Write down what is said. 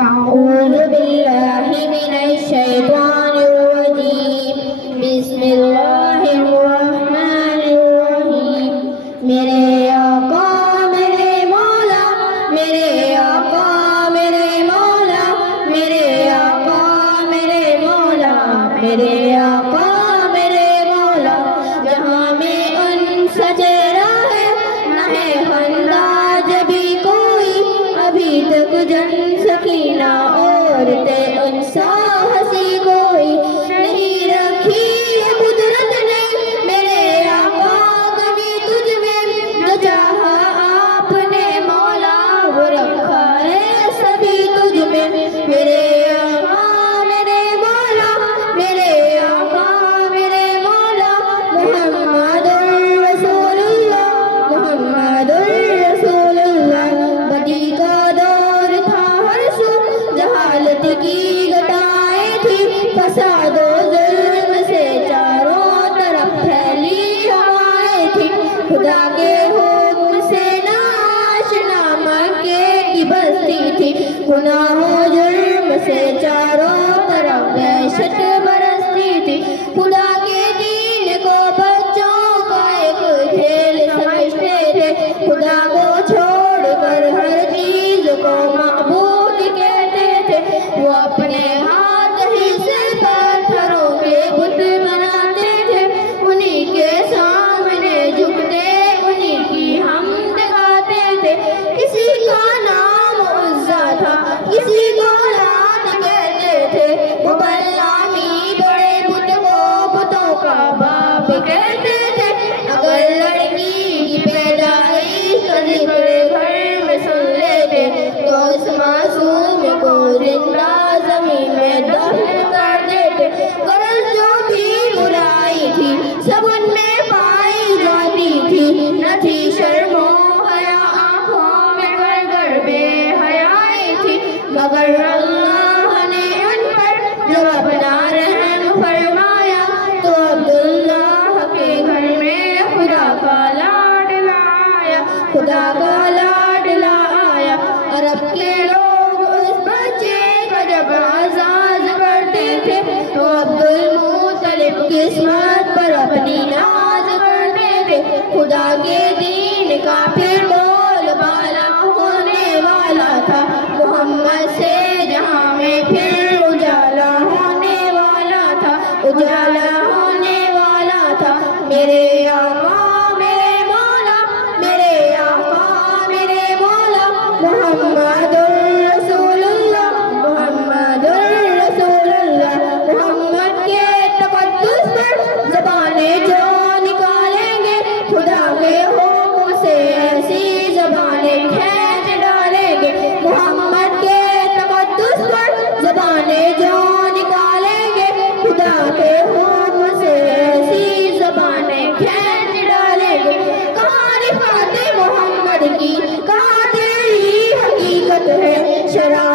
أعوذ بالله من الشيطان الرجيم بسم الله الرحمن الرحيم میرے آقا میرے مولا میرے آقا میرے مولا میرے آقا میرے مولا میرے آقا میرے مولا جہاں میں ان سجرا ہے نہ ہے خندہ جبھی کوئی ابھی تک جن سکینہ عورتیں ان سا ہنسی کوئی نہیں رکھی ہے قدرت نے میرے آقا کبھی تجھ میں جو چاہا آپ نے مولا وہ رکھا ہے سبھی تجھ میں میرے آقا میرے مولا میرے آقا میرے مولا محمد رسول اللہ محمد رسول اللہ بدی کا دور تھا ہر سو جہالت کی گٹائیں تھی فساد و ظلم سے چاروں طرف پھیلی ہوائیں تھی خدا کے حکم سے ناشنا مکے کی بستی تھی گناہ و جرم سے چاروں طرف دہشت برستی تھی خدا کے دین کو بچوں کا ایک کھیل سمجھتے تھے خدا کو چھوڑ کر ہر چیز کو معبود کہتے تھے وہ اپنے ہاتھ ہی سے پتھروں کے بت بناتے تھے انہی کے سامنے جھکتے انہی کی حمد گاتے تھے کسی کا نام عزا تھا کسی کو لات کہتے تھے وہ بلامی بڑے بت کو بتوں کا باپ کہتے تھے اگر لڑکی کی پیدائش کا ذکر گھر میں سن لیتے تو اس معصوم کو زندہ زمین میں دفن کر دیتے غرض جو بھی برائی تھی سب ان میں پائی جاتی تھی نہ تھی شرم و حیا آنکھوں میں گر گر بے حیائی تھی مگر اللہ نے ان پر جب اپنا رحم فرمایا تو عبداللہ کے گھر میں خدا کا لاڈلا آیا خدا کا لاڈلا آیا عرب کے لوگ اس بچے کا جب اعزاز کرتے تھے تو عبدالمطلب قسمت پر اپنی ناز کرتے تھے خدا کے دین کا پھر بول بالا ہونے والا تھا محمد سے جہاں میں پھر اجالا ہونے والا تھا اجالا ہونے والا تھا میرے آقا میرے مولا میرے آقا میرے مولا محمد رسول اللہ محمد رسول اللہ محمد کے تقدس پر زبانیں جو نکالیں گے خدا کے حکم سے ایسی زبانیں کھینچ ڈالیں گے محمد کے تقدس پر زبانیں جو نکالیں گے خدا کے حکم سے ایسی زبانیں کھینچ ڈالیں گے کہاں رفعت محمد کی کہاں تیری حقیقت ہے شراب